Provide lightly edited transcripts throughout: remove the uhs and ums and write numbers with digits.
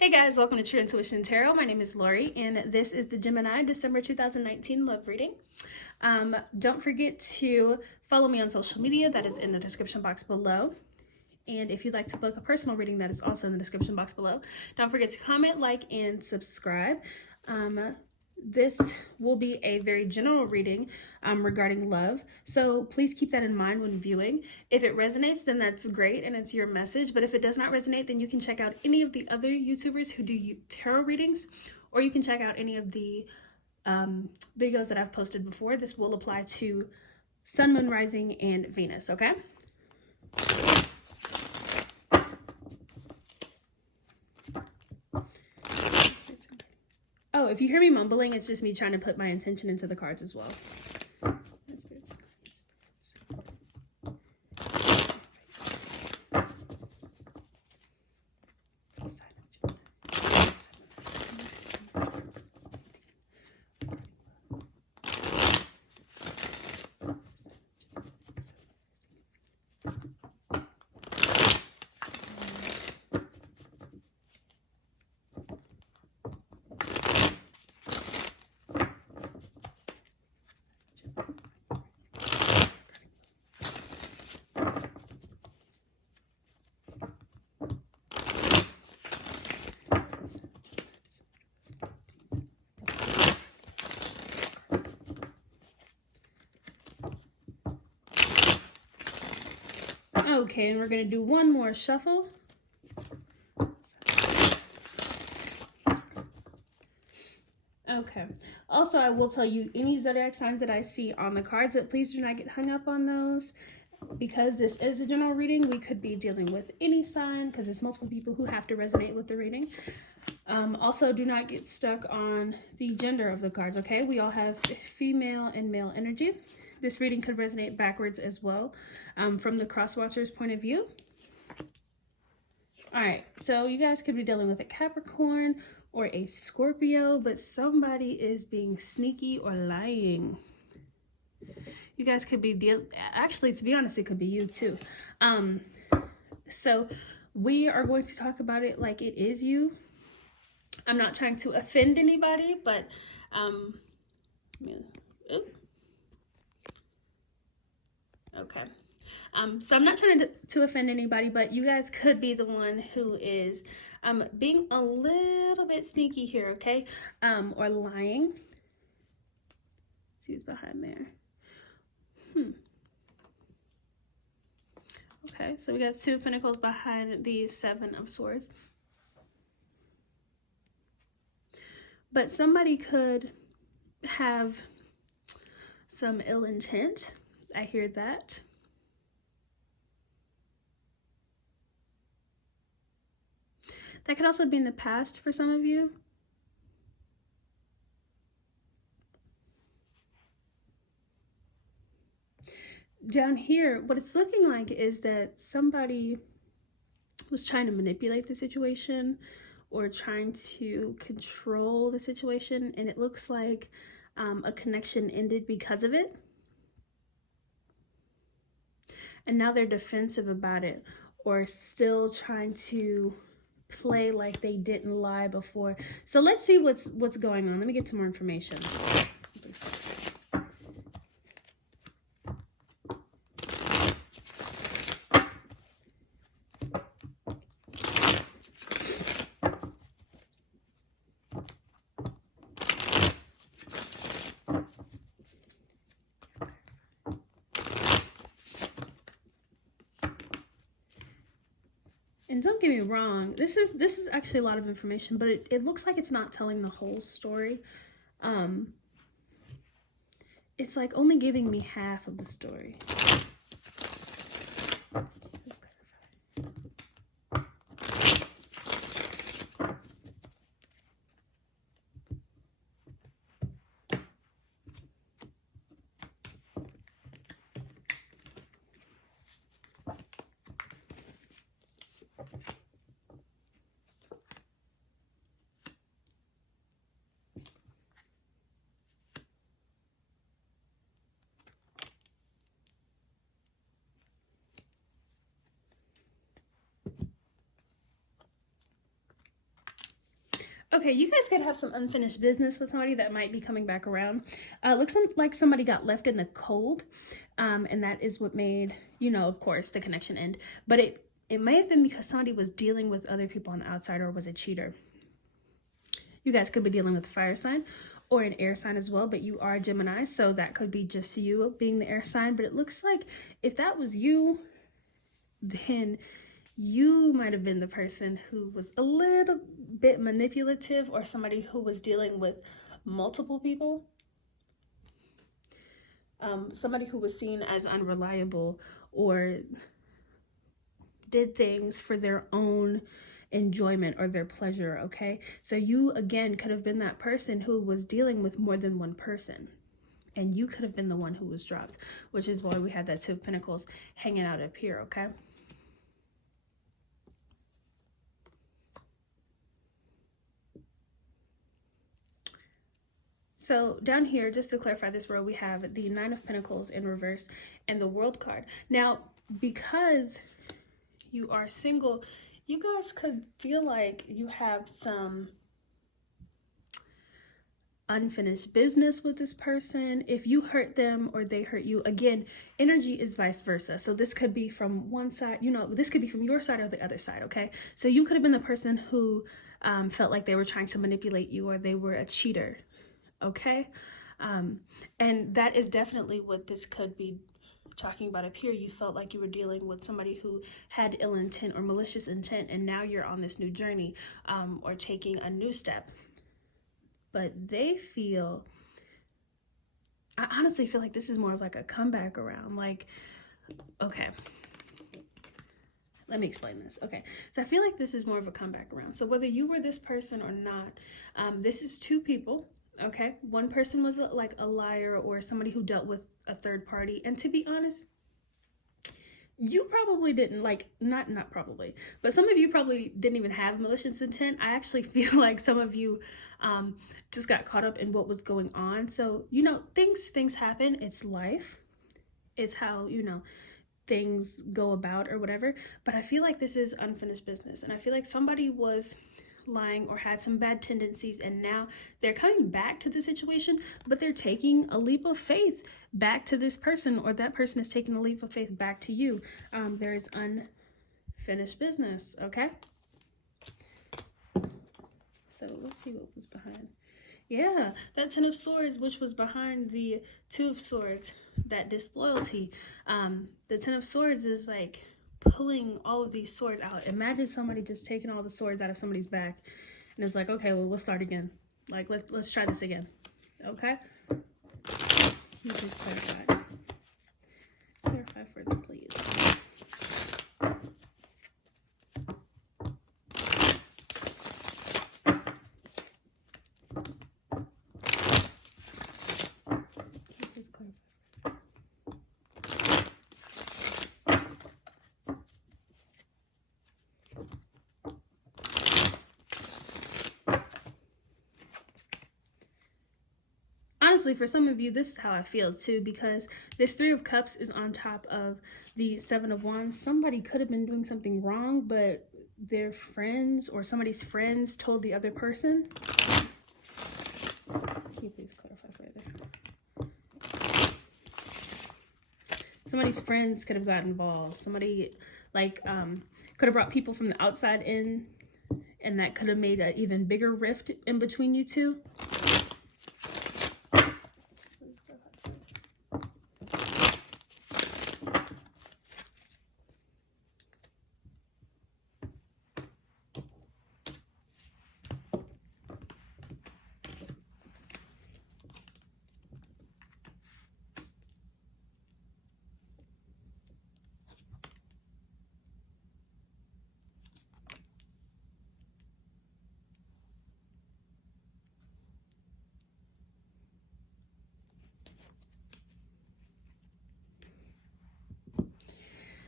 Hey guys, welcome to True Intuition Tarot. My name is Lori, and this is the Gemini December 2019 love reading. Don't forget to follow me on social media. That is in the description box below. And if you'd like to book a personal reading, that is also in the description box below. Don't forget to comment, like, and subscribe. This will be a very general reading regarding love, so please keep that in mind when viewing. If it resonates, then that's great and it's your message, but if it does not resonate, then you can check out any of the other YouTubers who do tarot readings, or you can check out any of the videos that I've posted before. This will apply to Sun, Moon, Rising, and Venus, okay? Oh, if you hear me mumbling, it's just me trying to put my intention into the cards as well. Okay, and we're going to do one more shuffle. Okay. Also, I will tell you any zodiac signs that I see on the cards, but please do not get hung up on those. Because this is a general reading, we could be dealing with any sign because there's multiple people who have to resonate with the reading. Also, do not get stuck on the gender of the cards, okay? We all have female and male energy. This reading could resonate backwards as well from the cross-watcher's point of view. All right, so you guys could be dealing with a Capricorn or a Scorpio, but somebody is being sneaky or lying. You guys could be actually, to be honest, it could be you too. So we are going to talk about it like it is you. I'm not trying to offend anybody, but okay. So I'm not trying to offend anybody, but you guys could be the one who is being a little bit sneaky here, okay? Or lying. Let's see who's behind there. Okay, so we got Two of Pentacles behind the Seven of Swords. But somebody could have some ill intent. I hear that. That could also be in the past for some of you. Down here, what it's looking like is that somebody was trying to manipulate the situation or trying to control the situation, and it looks like a connection ended because of it. And now they're defensive about it or still trying to play like they didn't lie before. So let's see what's going on. Let me get some more information. And don't get me wrong, this is actually a lot of information, but it looks like it's not telling the whole story. It's like only giving me half of the story. Okay, you guys could have some unfinished business with somebody that might be coming back around. Looks like somebody got left in the cold, and that is what made, you know, of course, the connection end. But it may have been because somebody was dealing with other people on the outside or was a cheater. You guys could be dealing with a fire sign or an air sign as well, but you are Gemini, so that could be just you being the air sign. But it looks like if that was you, then you might have been the person who was a little bit manipulative, or somebody who was dealing with multiple people. Somebody who was seen as unreliable or did things for their own enjoyment or their pleasure, okay? So you, again, could have been that person who was dealing with more than one person. And you could have been the one who was dropped, which is why we had that Two of Pentacles hanging out up here, okay? So down here, just to clarify this row, we have the Nine of Pentacles in reverse and the World card. Now, because you are single, you guys could feel like you have some unfinished business with this person. If you hurt them or they hurt you, again, energy is vice versa. So this could be from one side, you know, this could be from your side or the other side, okay? So you could have been the person who felt like they were trying to manipulate you, or they were a cheater, okay? And that is definitely what this could be talking about up here. You felt like you were dealing with somebody who had ill intent or malicious intent, and now you're on this new journey, or taking a new step. But they feel, I honestly feel like this is more of like a comeback around. Like, okay, let me explain this. Okay, so I feel like this is more of a comeback around. So whether you were this person or not, this is two people. Okay, one person was like a liar or somebody who dealt with a third party, and to be honest, you probably didn't, like, not probably, but some of you probably didn't even have malicious intent. I actually feel like some of you just got caught up in what was going on. So, you know, things happen. It's life. It's how, you know, things go about or whatever. But I feel like this is unfinished business, and I feel like somebody was lying or had some bad tendencies, and now they're coming back to the situation, but they're taking a leap of faith back to this person, or that person is taking a leap of faith back to you. There is unfinished business, okay? So let's see what was behind. Yeah, that Ten of Swords, which was behind the Two of Swords, that disloyalty. The Ten of Swords is like pulling all of these swords out. Imagine somebody just taking all the swords out of somebody's back, and it's like, okay, well, we'll start again. Like, let's try this again, okay? Please clarify. Clarify further, please. Honestly, for some of you, this is how I feel too, because this Three of Cups is on top of the Seven of Wands. Somebody could have been doing something wrong, but their friends or somebody's friends told the other person. Can you please clarify further? Somebody's friends could have got involved. Somebody like could have brought people from the outside in, and that could have made an even bigger rift in between you two.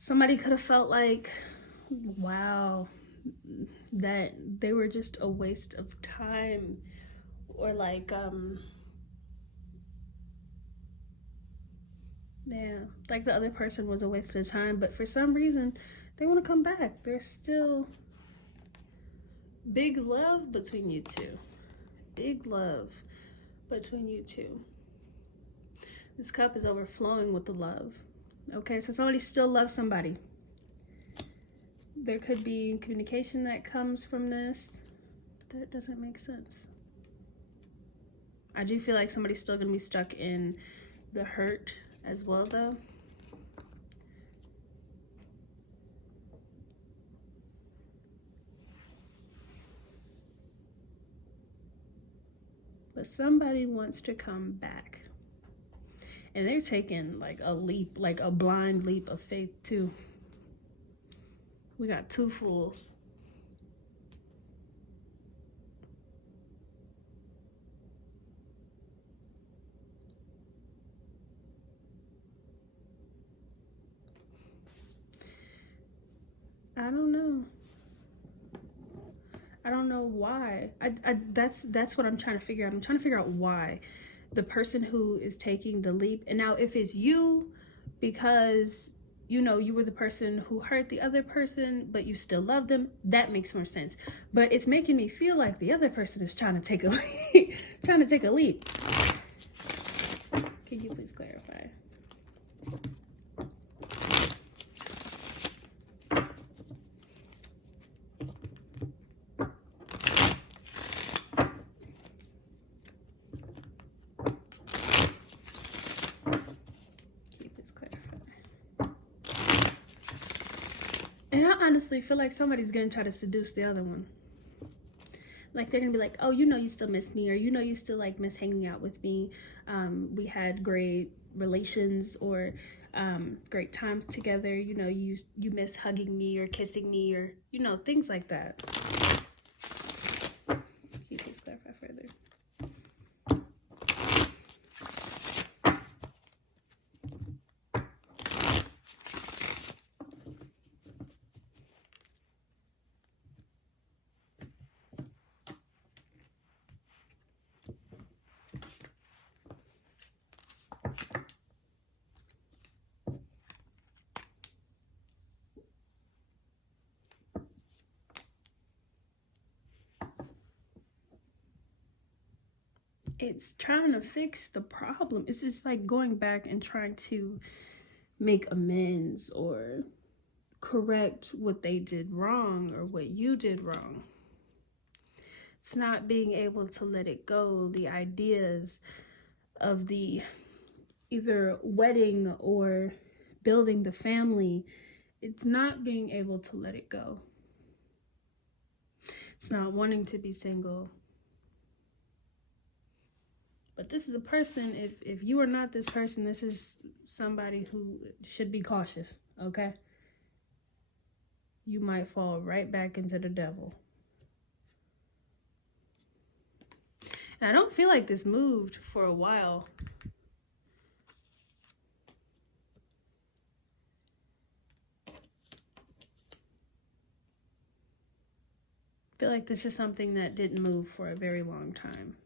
Somebody could have felt like, wow, that they were just a waste of time, or like, yeah, like the other person was a waste of time, but for some reason, they want to come back. They're still Big love between you two. Big love between you two. This cup is overflowing with the love. Okay, so somebody still loves somebody. There could be communication that comes from this. That doesn't make sense. I do feel like somebody's still going to be stuck in the hurt as well, though. But somebody wants to come back. And they're taking like a leap, like a blind leap of faith too. We got two fools. I don't know. I don't know why. That's what I'm trying to figure out. I'm trying to figure out why the person who is taking the leap, and now if it's you because you know you were the person who hurt the other person but you still love them, that makes more sense. But it's making me feel like the other person is trying to take a leap. Trying to take a leap. Can you please clarify? And I honestly feel like somebody's gonna try to seduce the other one. Like they're gonna be like, oh, you know you still miss me, or you know you still like miss hanging out with me. We had great relations, or great times together. You know, you miss hugging me or kissing me, or you know, things like that. Can you please clarify further? It's trying to fix the problem. It's just like going back and trying to make amends or correct what they did wrong or what you did wrong. It's not being able to let it go. The ideas of the either wedding or building the family, it's not being able to let it go. It's not wanting to be single. But this is a person, if you are not this person, this is somebody who should be cautious, okay? You might fall right back into the devil. And I don't feel like this moved for a while. I feel like this is something that didn't move for a very long time.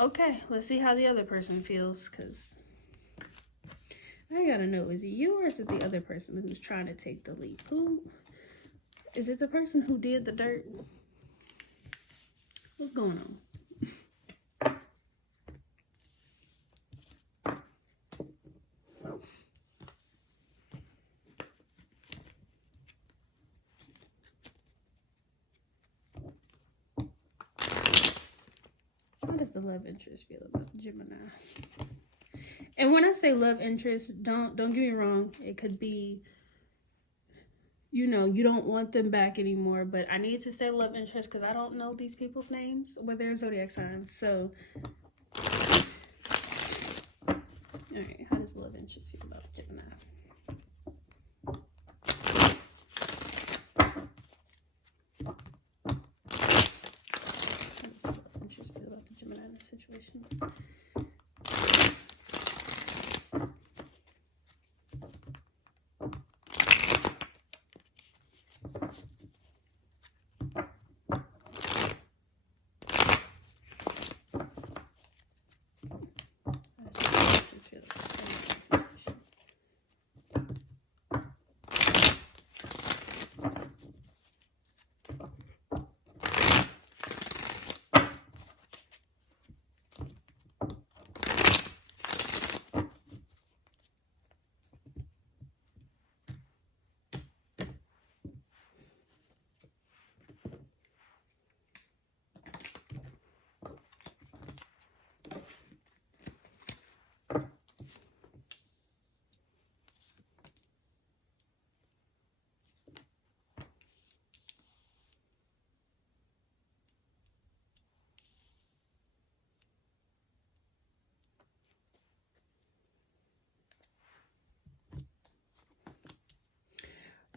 Okay, let's see how the other person feels, because I gotta know, is it you or is it the other person who's trying to take the leap? Who? Is it the person who did the dirt? What's going on? How does the love interest feel about Gemini? And when I say love interest, don't get me wrong. It could be, you know, you don't want them back anymore. But I need to say love interest because I don't know these people's names or their zodiac signs. So, all right. How does love interest feel about Gemini? Situation.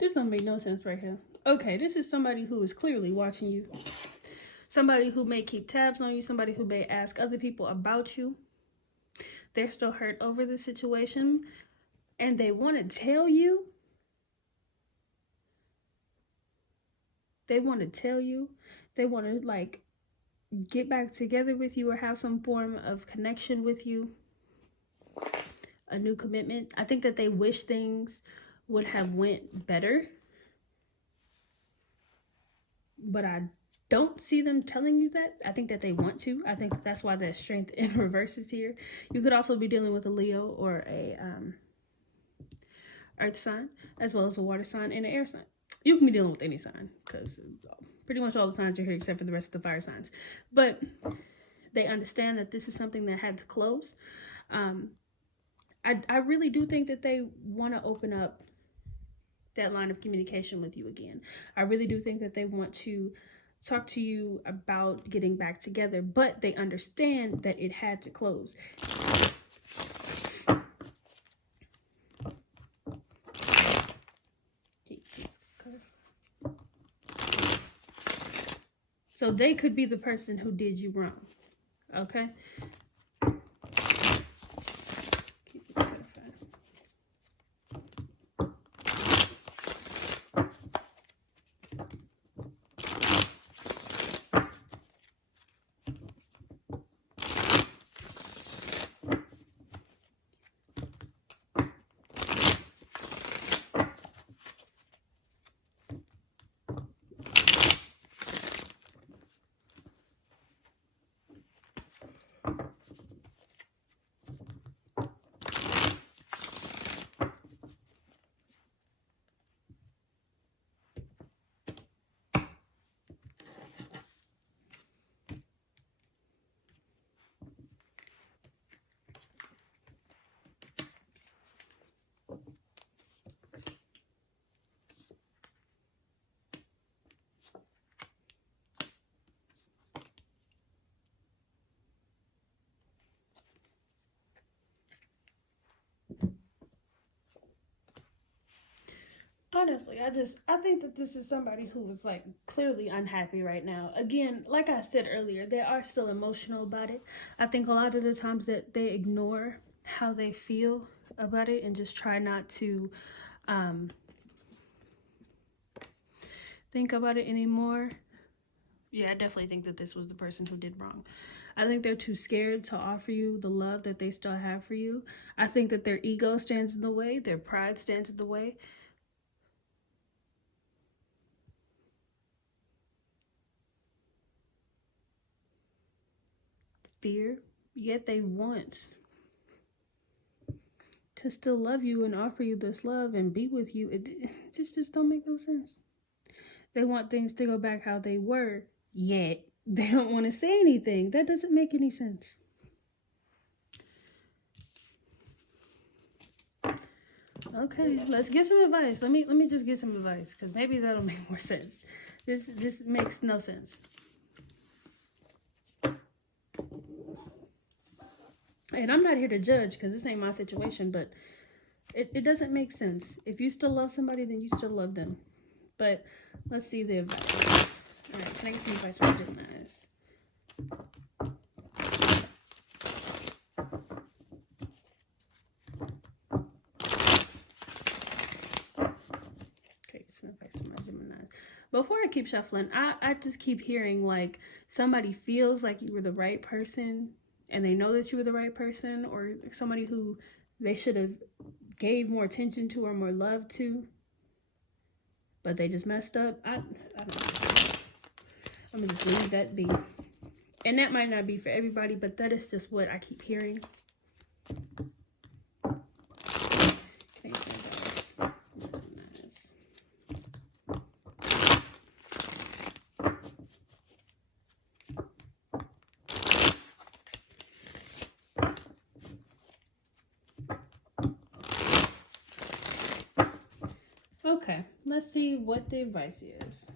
This don't make no sense right here. Okay, this is somebody who is clearly watching you. Somebody who may keep tabs on you. Somebody who may ask other people about you. They're still hurt over the situation. And they want to tell you. They want to tell you. They want to, like, get back together with you or have some form of connection with you. A new commitment. I think that they wish things would have went better. But I don't see them telling you that. I think that they want to. I think that's why that strength in reverse is here. You could also be dealing with a Leo or a earth sign, as well as a water sign and an air sign. You can be dealing with any sign, because pretty much all the signs are here except for the rest of the fire signs. But they understand that this is something that had to close. I really do think that they want to open up that line of communication with you again. I really do think that they want to talk to you about getting back together, but they understand that it had to close. So they could be the person who did you wrong. Okay? Honestly, I think that this is somebody who is, like, clearly unhappy right now. Again, like I said earlier, they are still emotional about it. I think a lot of the times that they ignore how they feel about it and just try not to think about it anymore. Yeah, I definitely think that this was the person who did wrong. I think they're too scared to offer you the love that they still have for you. I think that their ego stands in the way. Their pride stands in the way. Fear, yet they want to still love you and offer you this love and be with you. It just don't make no sense. They want things to go back how they were, yet they don't want to say anything. That doesn't make any sense. Okay, let's get some advice. Let me just get some advice, because maybe that'll make more sense. This makes no sense. And I'm not here to judge, because this ain't my situation, but it doesn't make sense. If you still love somebody, then you still love them. But let's see the advice. All right, can I get some advice from Geminis? Okay, some advice from my Geminis. Before I keep shuffling, I just keep hearing, like, somebody feels like you were the right person, and they know that you were the right person, or somebody who they should have gave more attention to or more love to, but they just messed up. I don't know. I'm gonna just leave that be. And that might not be for everybody, but that is just what I keep hearing. Okay, let's see what the advice is.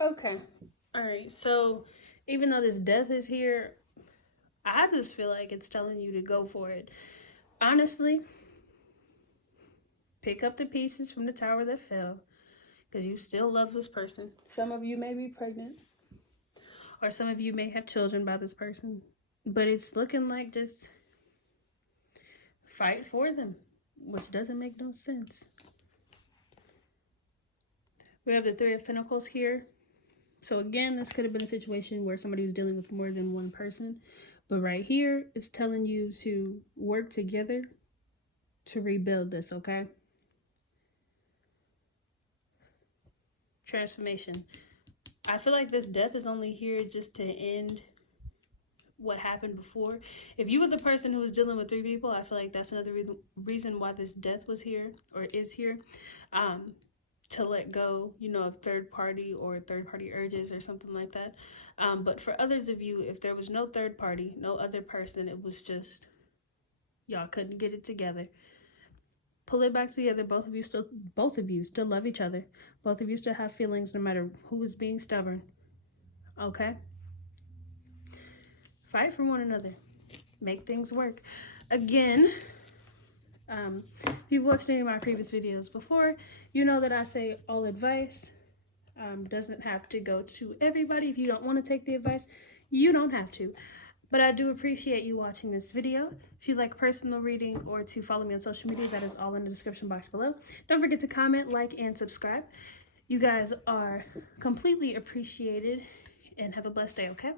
Okay. All right. So even though this death is here, I just feel like it's telling you to go for it. Honestly, pick up the pieces from the tower that fell because you still love this person. Some of you may be pregnant, or some of you may have children by this person, but it's looking like just fight for them, which doesn't make no sense. We have the Three of Pentacles here. So again, this could have been a situation where somebody was dealing with more than one person. But right here, it's telling you to work together to rebuild this, okay? Transformation. I feel like this death is only here just to end what happened before. If you were the person who was dealing with 3 people, I feel like that's another reason why this death was here or is here. To let go, you know, of third party or third party urges or something like that. But for others of you, if there was no third party, no other person, it was just y'all couldn't get it together. Pull it back together. Both of you still love each other. Both of you still have feelings no matter who is being stubborn. Okay? Fight for one another. Make things work. Again, if you've watched any of my previous videos before, you know that I say all advice doesn't have to go to everybody. If you don't want to take the advice, you don't have to. But I do appreciate you watching this video. If you'd like personal reading or to follow me on social media, that is all in the description box below. Don't forget to comment, like, and subscribe. You guys are completely appreciated, and have a blessed day, okay?